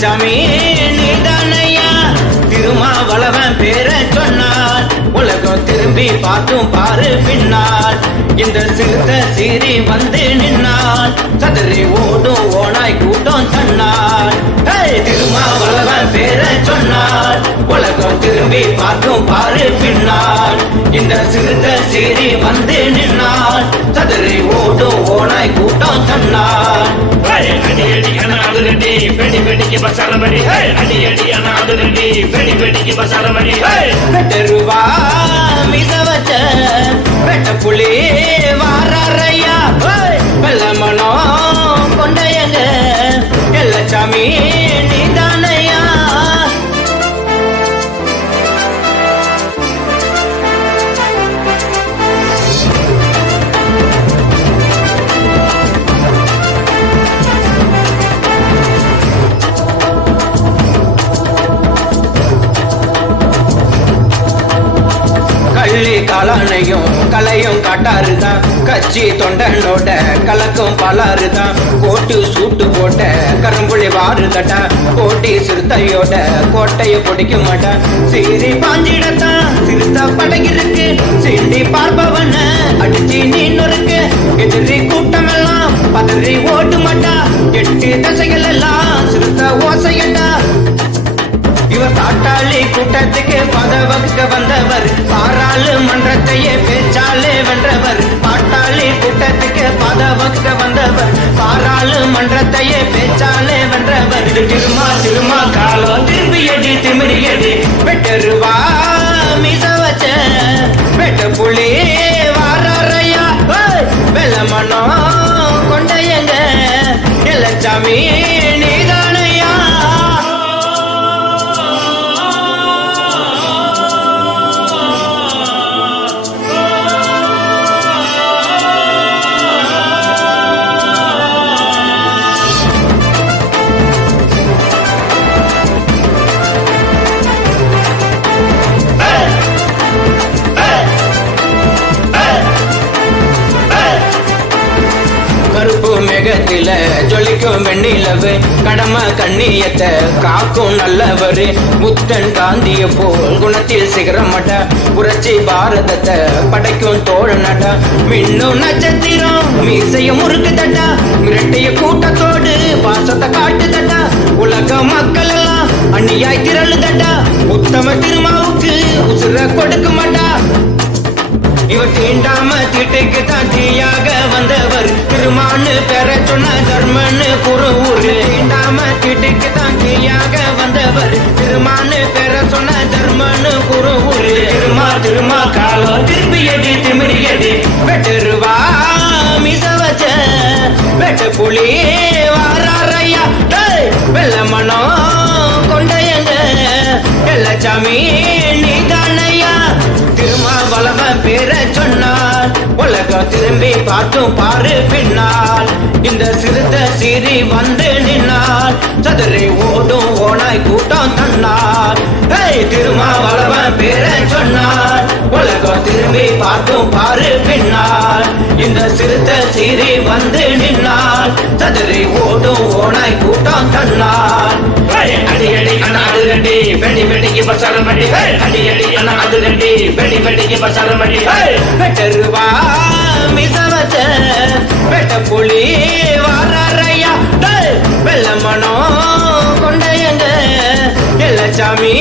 சாமி நீதானையா திருமாவளவன் பேர சொன்னார். உலகம் திரும்பி பார்த்தும் பாரு பின்னால். இந்த சிறுத்த சீறி வந்து நின்னால். சதறி ஓடும் ஓனாய் கூட்டம் சொன்னார் திருமாவளவன் பேர சொன்னார். உலகம் திரும்பி பார்த்தும் பாரு பின்னால். இந்த சிறுத்த சீறி வந்து நின்னால். சதறி ஓடும் ஓனாய் கூட்டம் சொன்னார் ரெடி பெடி பெடிக்கு பசாரமடி அடி அடி அனாது ரெடி பெடி பெடிக்கு பசாரமடி ஹே! வெட்டருவா மித வச்ச வெட்ட புலி வெள்ளமனோ கொண்டையங்க எல்லச்சாமி கலையும் காட்டாருதான் கச்சி தொண்டனோட கலக்கும் பலாருதான். கோட்டு சூட்டு போட்ட கரும்புள்ளி வாருதட்டா கோட்டி சிறுத்தையோட கோட்டையை பிடிக்க மாட்டான். சீறி பாஞ்சிடத்தான் சிறுத்த படகிருக்கு சீண்டி பார்ப்பவன அடிச்சு நீ நொறுக்கு எதிரி கூட்டமெல்லாம் பதறி ஓட்டு மாட்டா. எட்டு தசைகள் எல்லாம் சிறுத்த ஓசையட்டா பாட்டாளி காட்டாளி கூட்டத்துக்கு பதவக்க வந்தவர். பாராளு மன்றத்தையே பேச்சாலே வென்றவர். பாட்டாளி கூட்டத்துக்கு பதவக்க வந்தவர். பாராளு மன்றத்தையே பேச்சாலே வென்றவர். இது திருமா திருமா காலம் திரும்பியடி திமிரியடி. வெட்டருவா கருப்பு ஜொலிக்கும் வெண்ணிலவு. கடமை கண்ணியத்தை காக்கும் நல்லவரு. புத்தன் காந்திய போல் குணத்தில் சிகரமட்ட புரட்சி பாரதத்தை படைக்கும் தோழனட மின்னும் நட்சத்திரம் மீசையும் முறுக்கு தட்டா. மிரட்டிய கூட்டத்தோடு பாசத்தை காட்டு தட்டா. உலக மக்கள் எல்லாம் அந்நியாய் திரளு தட்டா. உத்தம திருமாவுக்கு உசுர கொடுக்க மாட்டா ஒரு ஊரு வேண்டாம கிட்டுக்கு தான் தீயாக வந்தவர். திருமான்னு பெற சொன்ன தர்மன்னு குரு ஊரு திருமா திருமா காலம் திரும்பியடி திமிரியடி வெட்டுருவா மிச வச்ச வெட்ட புலி வாரையா வெள்ளமனோ கொண்டையங்க எல்லாச்சாமி நீ அழகா திரும்பி பார்த்தும் பாரு பின்னால். இந்த சிறுத்த சீறி வந்து நின்னால். சதுரை ஓடும் ஓனாய் கூட்டம் தன்னார் திருமாவளவன் பேர சொன்னார் உலகம் திரும்பி பார்த்தும் பாரு பின்னால். இந்த சிறுத்த சீறி வந்து நின்னால். சதுரை ஓடும் ஓனாய் கூட்டம் தன்னார் அடி அடி அண்ணா அது ரெண்டு. வெடி வெடிக்கு பசாரமடி பண்ணி. அடி அடி அண்ணா அது ரெண்டு. வெடி வெடிக்கு பசாரமடி பண்ணி. வெட்டருவா மிசவச்ச வெட்ட புலி வாரையா வெள்ளமனோ கொண்டையங்க எல்லச்சாமி